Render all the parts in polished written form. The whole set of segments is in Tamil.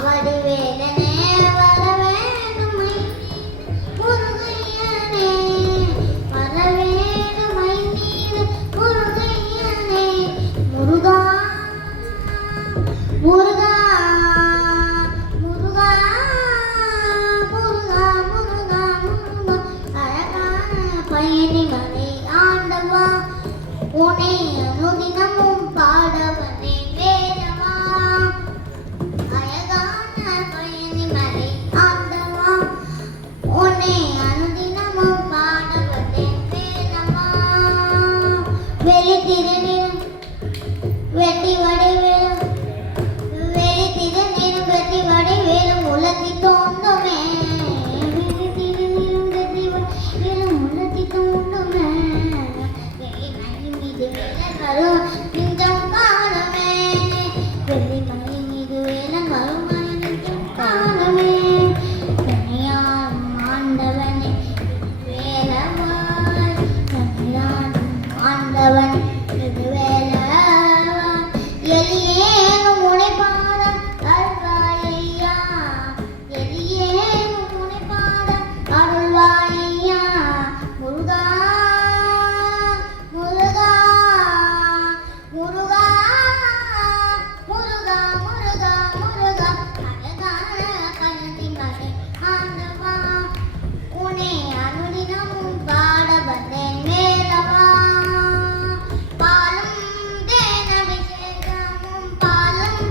வடிவேலனே வரவேணுமை முருகையனே வரவேணுமை நீர் முருகையனே முருகா முருகா முருகா முருகா முருகா முருகா அழகான பயணி மலை ஆண்டவா உன்னை அனுதினமும் பாடவனே வேதமா அழகான பயணி மலை ஆண்டவா உன்னை அனுதினமும் பாடவனே வேதமா வெளித்திரனில் வெட்டி வடிவேலும் வெளித்திரனில் வெட்டி வடிவேலும் உலகி தோன்றுமே வெளித்திரனிலும் வெட்டி வடிவேலும் உலகி தோன்றுமே வரும் நெஞ்சம் காணமே வெள்ளிமலை மீது வேலன் வரும் நெஞ்சம் காணமே தனியான் ஆண்டவனே வேலவாய் தனியான் ஆண்டவன் இது வேலவாய் எலியேனும் உனைப்பாத அருள்வாயா எலியேனும் உனைப்பாத அருள்வாயா முருகா முருகா முருகா முருகா முருகா முருகா அழகான பயணி மலை ஆண்டவா உன்னை அனுதினமும் பாட வந்தேன் வேலவா பாலும் தேனபிஷேகமும் பாலும்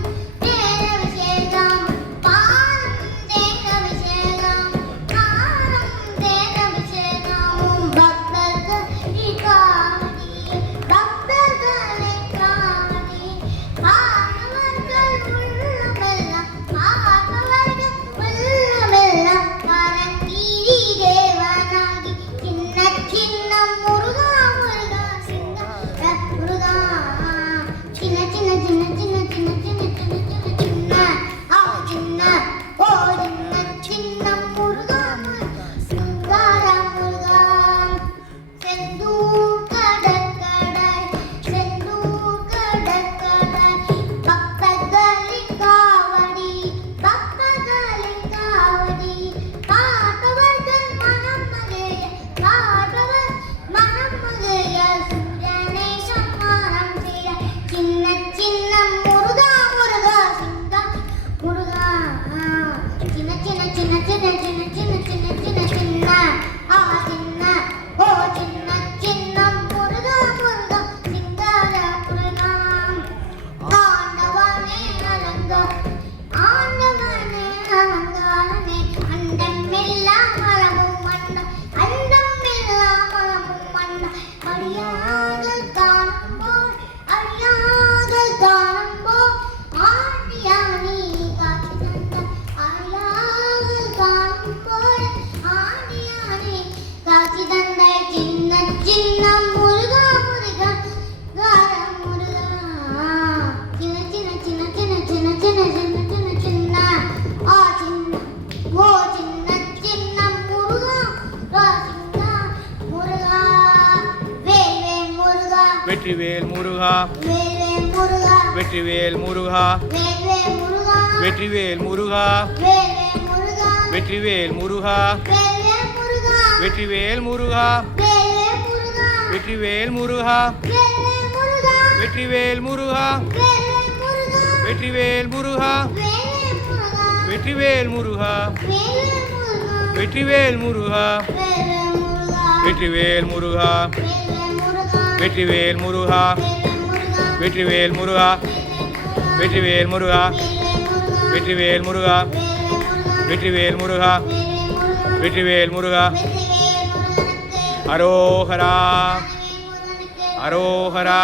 தேனபிஷேகம் பாலும் தேனபிஷேகம் காரம் தேனபிஷேகமும் பக்தர்கள் காவடி பக்தர்களை காவடி பார்ப்பவர்கள் உள்ளமெல்லாம் பார்ப்பவர்கள் உள்ளமெல்லாம் பரங்கீரி தேவனாகி சின்ன சின்ன முருகா முருகா சின்ன முருகா சின்ன சின்ன சின்ன சின்ன சின்ன சின்ன சின்ன சின்ன சின்ன ஆ சின்ன ஓ சின்ன சின்ன முருகா முருகா சிங்கார முருகா செந்தூர் கடற்கரை செந்தூர் கடற்கரை பக்தர்களின் காவடி பக்தர்களின் காவடி பார்ப்பவர்கள் மனம் மகிழ பார்ப்பவர் மனம் மகிழ சூரியனை சம்மானம் செய்ய சின்ன சின்ன முருகா முருகா சிங்கா முருகா சின்ன சின்ன சின்ன சின்ன சின்ன சின்ன சின்ன சின்ன சின்ன ஆ சின்ன ஓ சின்ன சின்ன முருகா முருகா சிங்கார முருகா ஆண்டவனே ஆண்டவனே அலங்காரனே அண்டமெல்லாம் மரமும் மண்டம் அண்டமெல்லாம் மரமும் மண்டம் அடியார்கள் காணும்போல் அடியார்கள் காணும்போல் ஆண்டியானி காட்சி தந்த அடியார்கள் காணும்போல் ஆண்டியானி காட்சி தந்த சின்ன சின்ன முருகா முருகா கார முருகா சின்ன சின்ன சின்ன சின்ன சின்ன சின்ன சின்ன சின்ன சின்ன ஆ சின்ன ஓ சின்ன சின்ன முருகா சின்ன முருகா வேல்வேல் முருகா வெற்றிவேல் முருகா வேல்வேல் முருகா வெற்றிவேல் முருகா வேல்வேல் முருகா வெற்றிவேல் முருகா வேல்வேல் முருகா வெற்றிவேல் முருகா வேல்வேல் முருகா வெற்றிவேல் முருகா வேல்வேல் முருகா வெற்றிவேல் முருகா வேல்வேல் முருகா வெற்றிவேல் முருகா வேல்வேல் முருகா வெற்றிவேல் முருகா வேல்வேல் முருகா வெற்றிவேல் முருகா வெற்றிவேல் முருகா வெற்றிவேல் முருகா வெற்றிவேல் முருகா வெற்றிவேல் முருகா அரோஹரா அரோஹரா